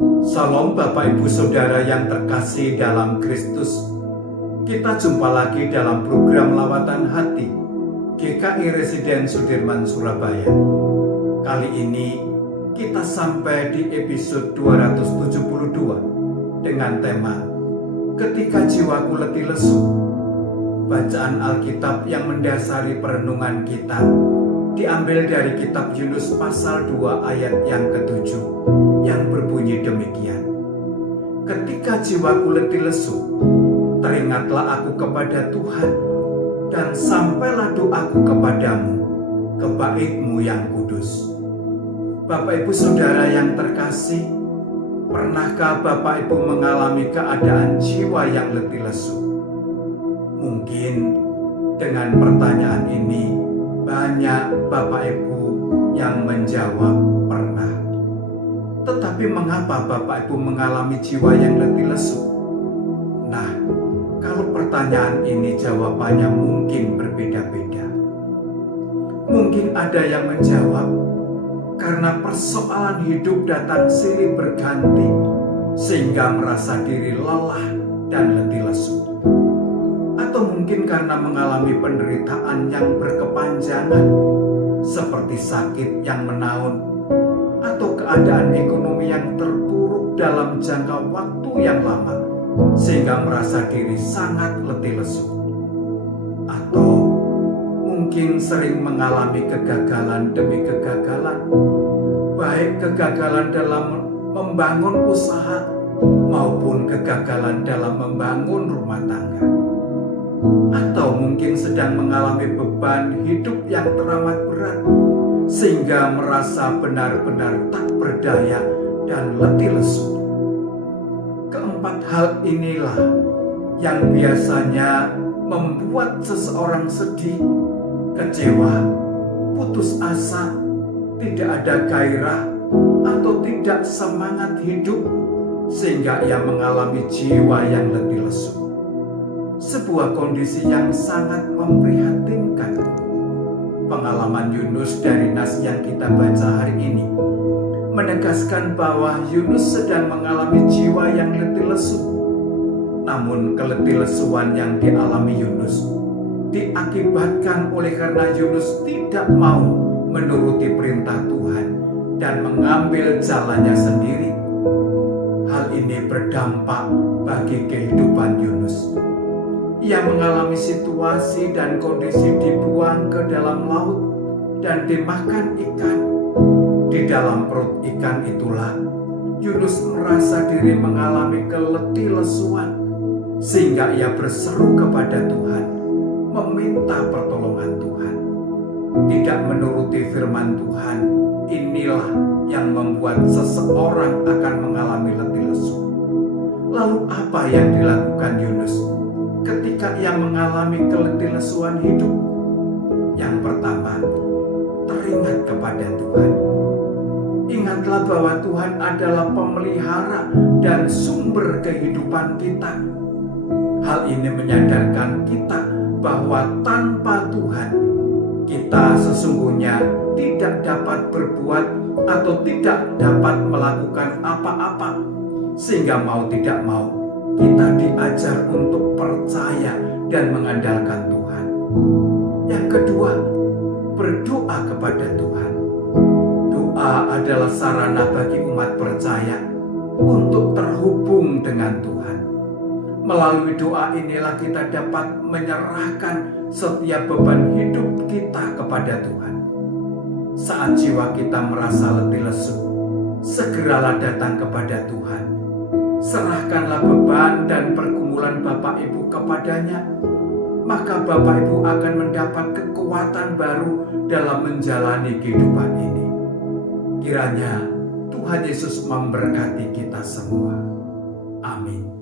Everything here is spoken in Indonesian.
Salam Bapak Ibu Saudara yang terkasih dalam Kristus. Kita jumpa lagi dalam program Lawatan Hati GKI Residen Sudirman Surabaya. Kali ini kita sampai di episode 272 dengan tema Ketika Jiwaku Letih Lesu. Bacaan Alkitab yang mendasari perenungan kita diambil dari kitab Yunus pasal 2 ayat yang ke-7 yang berbunyi demikian. Ketika jiwaku letih lesu, teringatlah aku kepada Tuhan, dan sampailah doaku kepadamu, ke bait-Mu yang kudus. Bapak Ibu Saudara yang terkasih, pernahkah Bapak Ibu mengalami keadaan jiwa yang letih lesu? Mungkin dengan pertanyaan ini banyak Bapak Ibu yang menjawab pernah. Tetapi mengapa Bapak Ibu mengalami jiwa yang letih lesu? Nah, kalau pertanyaan ini jawabannya mungkin berbeda-beda. Mungkin ada yang menjawab karena persoalan hidup datang silih berganti sehingga merasa diri lelah dan letih lesu. Atau mungkin karena mengalami penderitaan yang berkepanjangan seperti sakit yang menahun atau keadaan ekonomi yang terpuruk dalam jangka waktu yang lama sehingga merasa diri sangat letih lesu. Atau mungkin sering mengalami kegagalan demi kegagalan, baik kegagalan dalam membangun usaha maupun kegagalan dalam membangun rumah tangga. Atau mungkin sedang mengalami beban hidup yang teramat berat sehingga merasa benar-benar tak berdaya dan letih lesu. Keempat hal inilah yang biasanya membuat seseorang sedih, kecewa, putus asa, tidak ada gairah atau tidak semangat hidup sehingga ia mengalami jiwa yang letih lesu. Sebuah kondisi yang sangat memprihatinkan. Pengalaman Yunus dari nas yang kita baca hari ini menegaskan bahwa Yunus sedang mengalami jiwa yang letih lesu. Namun keletih lesuan yang dialami Yunus diakibatkan oleh karena Yunus tidak mau menuruti perintah Tuhan dan mengambil jalannya sendiri. Hal ini berdampak bagi kehidupan Yunus. Ia mengalami situasi dan kondisi dibuang ke dalam laut dan dimakan ikan. Di dalam perut ikan itulah Yunus merasa diri mengalami keletih lesuan sehingga ia berseru kepada Tuhan, meminta pertolongan Tuhan. Tidak menuruti firman Tuhan, inilah yang membuat seseorang akan mengalami letih lesu. Lalu apa yang dilakukan Yunus ketika ia mengalami keletih lesuan hidup? Yang pertama, teringat kepada Tuhan. Ingatlah bahwa Tuhan adalah pemelihara dan sumber kehidupan kita. Hal ini menyadarkan kita bahwa tanpa Tuhan, kita sesungguhnya tidak dapat berbuat atau tidak dapat melakukan apa-apa. Sehingga mau tidak mau, kita diajar untuk percaya dan mengandalkan Tuhan. Yang kedua, berdoa kepada Tuhan. Doa adalah sarana bagi umat percaya untuk terhubung dengan Tuhan. Melalui doa inilah kita dapat menyerahkan setiap beban hidup kita kepada Tuhan. Saat jiwa kita merasa letih lesu, segeralah datang kepada Tuhan. Serahkanlah beban dan pergumulan Bapak Ibu kepadanya, maka Bapak Ibu akan mendapat kekuatan baru dalam menjalani kehidupan ini. Kiranya Tuhan Yesus memberkati kita semua. Amin.